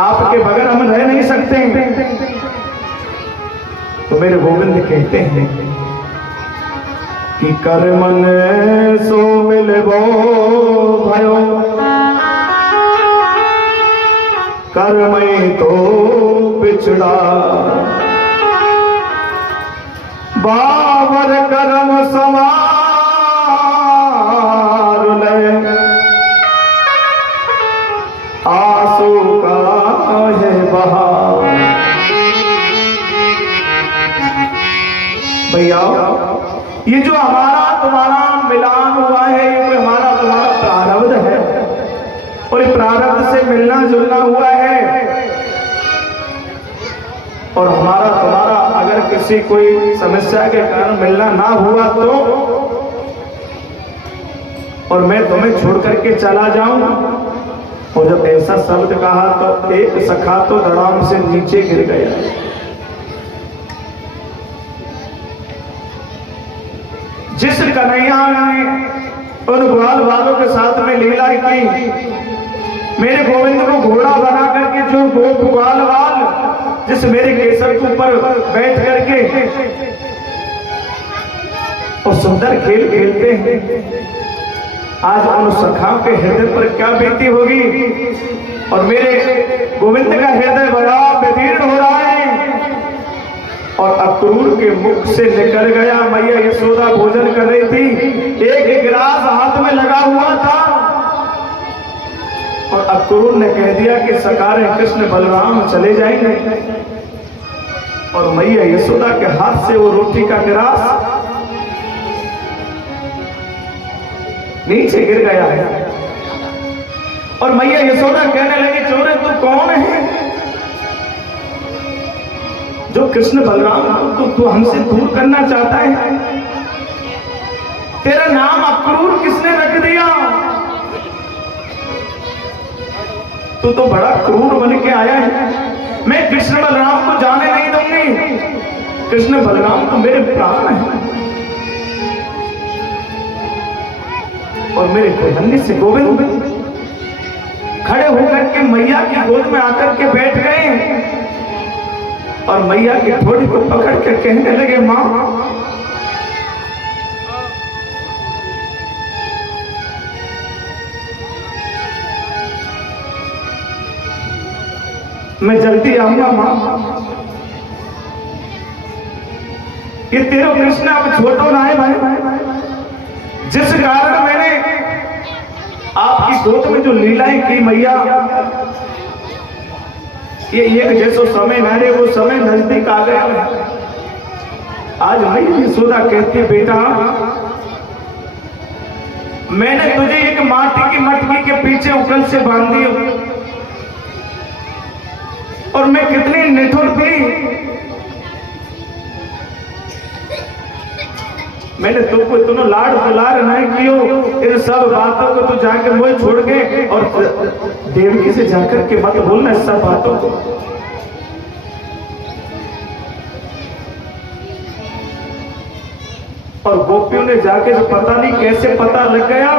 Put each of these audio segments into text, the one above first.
आपके बगैर हम रह नहीं सकते। तो मेरे गोविंद कहते हैं कि कर मन सो मिलबो भयो, कर मैं तो बिछड़ा बाबर करम समार ले, आंसू का है बहार। भैया ये जो हमारा तुम्हारा मिलान हुआ है, ये कोई हमारा तुम्हारा प्रारब्ध है, और ये प्रारब्ध से मिलना जुलना हुआ है। और हमारा तुम्हारा अगर किसी कोई समस्या के कारण मिलना ना हुआ तो, और मैं तुम्हें छोड़ करके चला जाऊं, और जब ऐसा शब्द कहा तो एक सखा तो धड़ाम से नीचे गिर गया। जिस कन्हैया ने उन ग्वाल वालों के साथ में लीला की, मेरे गोविंद को घोड़ा बना करके जो ग्वाल वाल जिस मेरे केसर के ऊपर बैठ करके और सुंदर खेल खेलते हैं, आज उन सखाओं के हृदय पर क्या बीती होगी। और मेरे गोविंद का हृदय बड़ा विदीर्ण हो रहा है। और अक्रूर के मुख से निकल गया, मैया यशोदा भोजन कर रही थी, एक गिलास हाथ में लगा हुआ था, और अक्रूर ने कह दिया कि सकारे कृष्ण बलराम चले जाएंगे। और मैया यशोदा के हाथ से वो रोटी का गिलास नीचे गिर गया है। और मैया यशोदा कहने लगी, चोरे तू कौन है जो कृष्ण बलराम तू हमसे दूर करना चाहता है? तेरा नाम अक्रूर किसने रख दिया? तू तो बड़ा क्रूर बन के आया है। मैं कृष्ण बलराम को जाने नहीं दूंगी। कृष्ण बलराम तो मेरे प्राण हैं। और मेरे धन्य से गोविंद खड़े होकर के मैया की गोद में आकर के बैठ गए, और मैया की ठोड़ी को पकड़ के कहने लगे, मां मैं जल्दी आऊंगा। मां ये तेरो कृष्ण अब छोटो ना है भाई, जिस कारण मैंने आपकी गोद में जो लीलाएं की मैया, ये एक जैसो समय ना रहे, वो समय नजदीक आ गया। आज मैया यशोदा कहती है, बेटा मैंने तुझे एक माटी की मटकी के पीछे उकल से बांध दी, और मैं कितनी निठुर थी। मैंने तुमको इतना लाड दुलार नहीं कियो, इन सब बातों को तू जाकर मुझे छोड़ के और देवकी से जाकर के मत बोलना इस सब बातों को। और गोपियों ने जाके जो पता नहीं कैसे पता लग गया,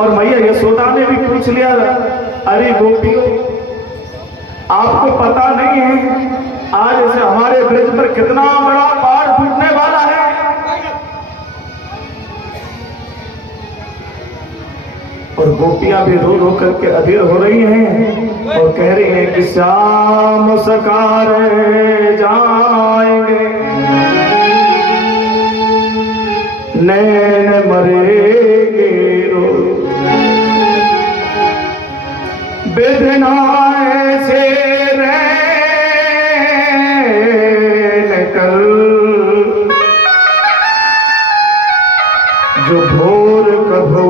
और मैया यशोदा ने भी पूछ लिया, अरे गोपियों आपको पता नहीं है आज से हमारे ब्रिज पर कितना बड़ा पहाड़ टूटने वाला है। और गोपियां भी रो रो करके अधीर हो रही हैं और कह रही हैं कि श्याम सकारे जाएंगे, नैन मरेंगे रो, बेदना ऐसे जो भोर कभो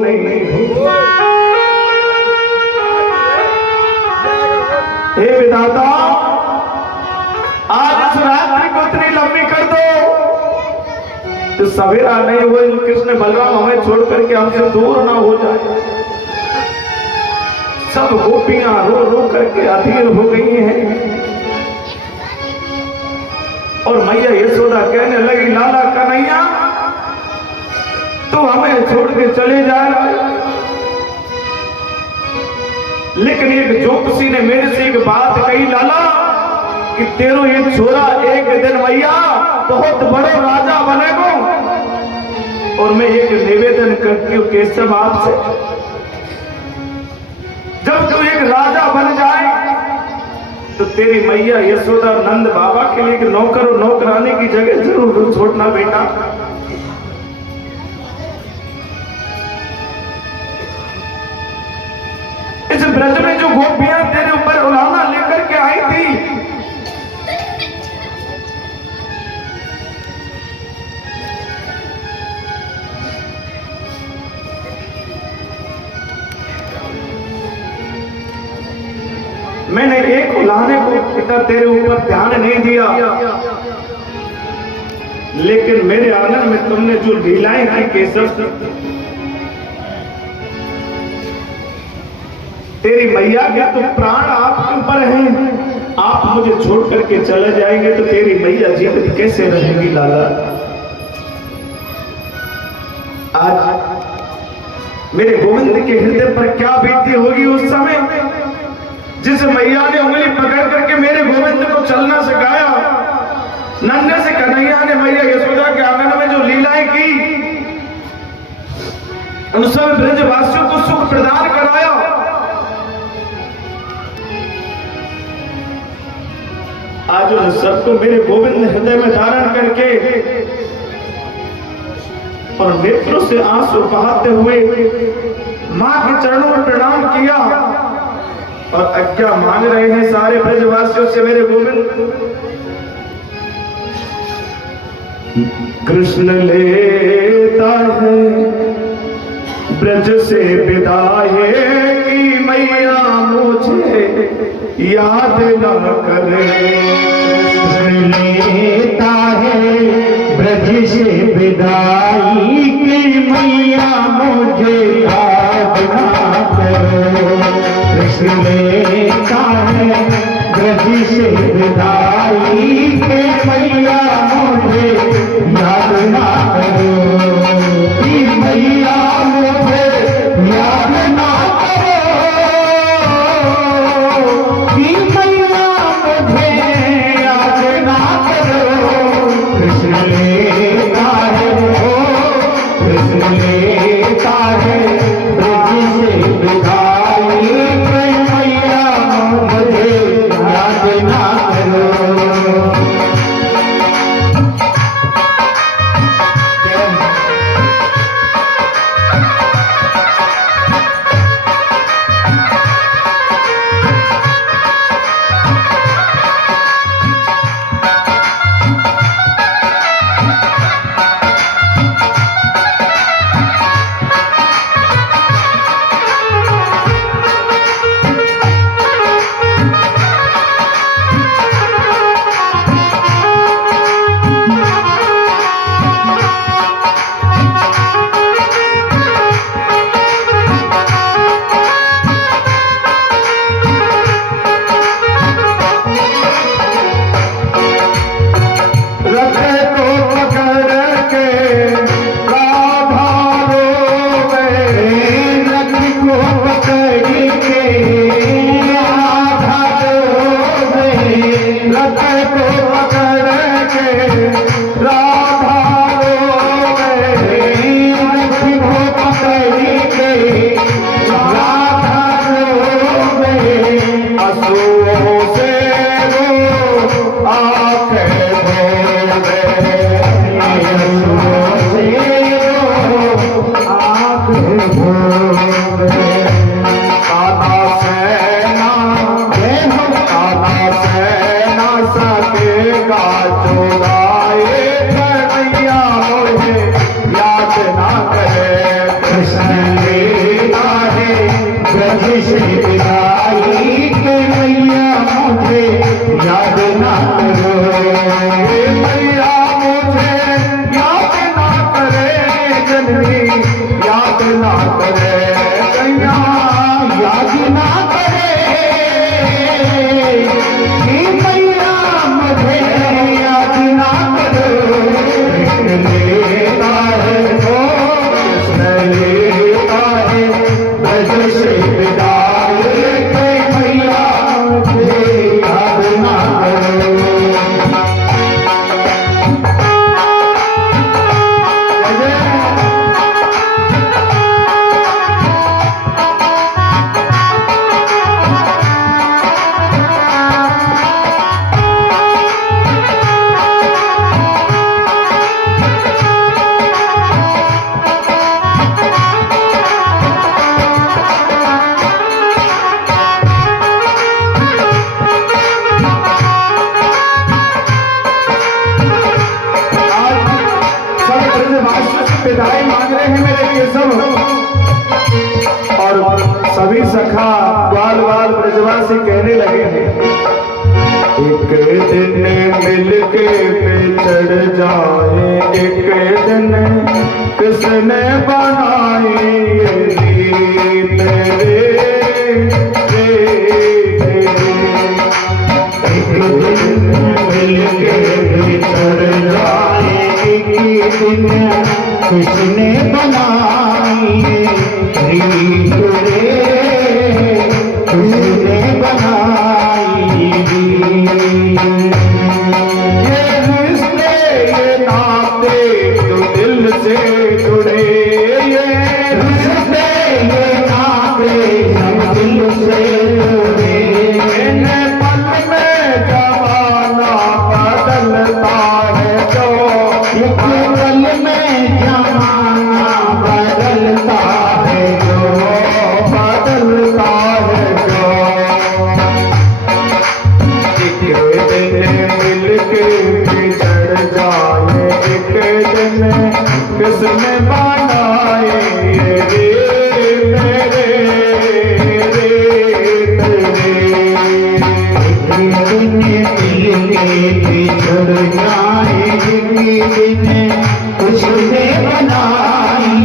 नहीं हो। हे विधाता आज इस रात्रि को इतनी लंबी कर दो तो सवेरा नहीं हुए, कृष्ण बलराम हमें छोड़ करके हमसे दूर ना हो जाए। सब गोपियां रो रो करके अधीर हो गई हैं। और मैया यशोदा कहने लगी, लाला कन्हैया तो हमें छोड़ के चले जाए। लेकिन एक ज्योतिषी ने मेरे से एक बात कही लाला कि तेरो ये छोरा एक दिन मैया बहुत बड़े राजा बनेगो। और मैं एक निवेदन करती हूँ केशव आपसे, जब तू एक राजा बन जाए तो तेरी मैया यशोदा नंद बाबा के लिए एक नौकर और नौकरानी की जगह जरूर छोड़ना बेटा। इस ब्रज में जो गोपियां तेरे ऊपर उलाना लेकर के आई थी, मैंने एक उलाहने को पिता तेरे ऊपर ध्यान नहीं दिया, लेकिन मेरे आंगन में तुमने जो लीलाएं की केशव, तेरी मैया के तो प्राण आपके ऊपर हैं। आप मुझे छोड़ करके चले जाएंगे तो तेरी मैया जीवित कैसे रहेगी लाला। आज मेरे गोविंद के हृदय पर क्या बीती होगी उस समय जिस मैया ने उंगली पकड़ करके मेरे गोविंद को चलना सिखाया। नन्हे से कन्हैया ने मैया यशोदा के आंगन में जो लीलाएं की, उन सब ब्रजवासियों को सुख प्रदान कराया। आज उन सबको मेरे गोविंद हृदय में धारण करके और नेत्रों से आंसू बहाते हुए मां के चरणों में प्रणाम किया और आज्ञा मांग रहे हैं सारे ब्रजवासियों से मेरे गोविंद। कृष्ण लेता है ब्रज से विदाई की मैया मुझे याद न करे। कृष्ण लेता है ब्रज से विदाई की मैया मुझे याद न करो। कृष्ण लेता है ब्रज से विदाई के मैया मुझे याद ना करो। कि मैया मुझे याद ना करो, कि मैया मुझे याद ना करो। कृष्ण लेता है, कृष्ण लेता है ब्रज से विदाई के मैया मुझे याद ना करो। कृष्ण लेता है ब्रज से विदाई सखा बाल बाल ब्रजवासी कहने लगे हैं, एक दिन मिलके बिछड़ जाए, एक दिन किसने बनाई ये रीत रे, एक दिन मिलके बिछड़ जाए, एक दिन किसने बनाई रीत रे, किसने बनाई ये रिश्ते ये नाते जो दिल से जुड़े, ये रिश्ते ये नाते सब दिल से जुड़े, इन्हें पल में जमाना बदलता है जो, एक पल में जमाना बदलता है जो, बदलता है जो। एक दिन मिलके बिछड़ जाए, एक दिन किसने बनाए ये रीत रे, रीत रे। एक दिन मिलके बिछड़ जाए, एक दिन किसने बनाई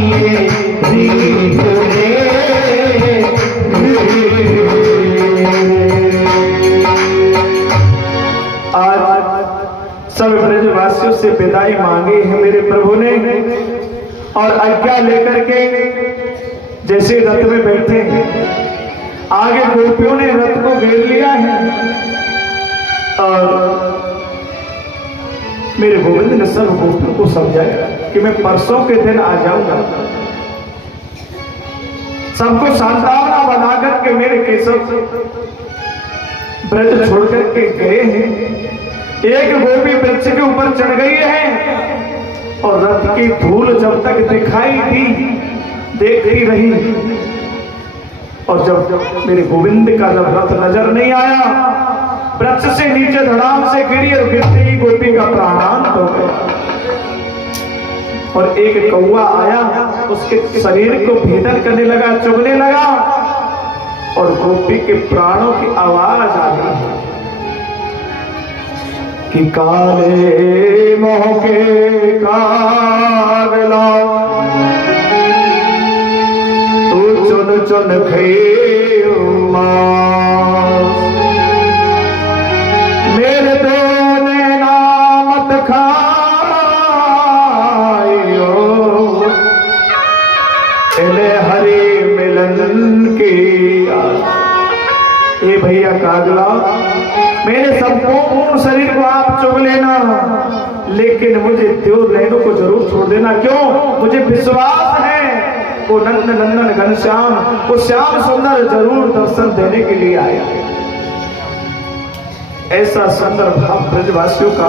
रीत रे, आज सब ब्रजवासियों से विदाई मांगी है मेरे प्रभु ने, और आज्ञा लेकर के जैसे रथ में बैठे हैं, आगे गोपियों ने रथ को घेर लिया है, और मेरे गोविंद ने सब गोपियों को समझाया कि मैं परसों के दिन आ जाऊंगा। सबको सांत्वना बना करके मेरे केशव ब्रज छोड़ करके गए हैं। एक गोपी वृक्ष के ऊपर चढ़ गई है, और रथ की धूल जब तक दिखाई दी देखती रही, और जब मेरे गोविंद का जब रथ नजर नहीं आया, वृक्ष से नीचे धड़ाम से गिरी, और गिरते ही गोपी का प्राणांत हो गया। और एक कौवा आया, उसके शरीर को भेदन करने लगा, चुभने लगा, और गोपी के प्राणों की आवाज आ गई कि काले मोह के कागला तू चुन चुन खइयो मांस, मेरे दोने नामत खाइयो, इले हरि मिलन की आस। ए भैया कागला, मेरे संपूर्ण शरीर को आप चुभ लेना, लेकिन मुझे देव नैनों को जरूर छोड़ देना। क्यों? मुझे विश्वास है वो नंद नंदन घनश्याम, वो श्याम सुंदर जरूर दर्शन देने के लिए आया। ऐसा सुंदर भाव ब्रजवासियों का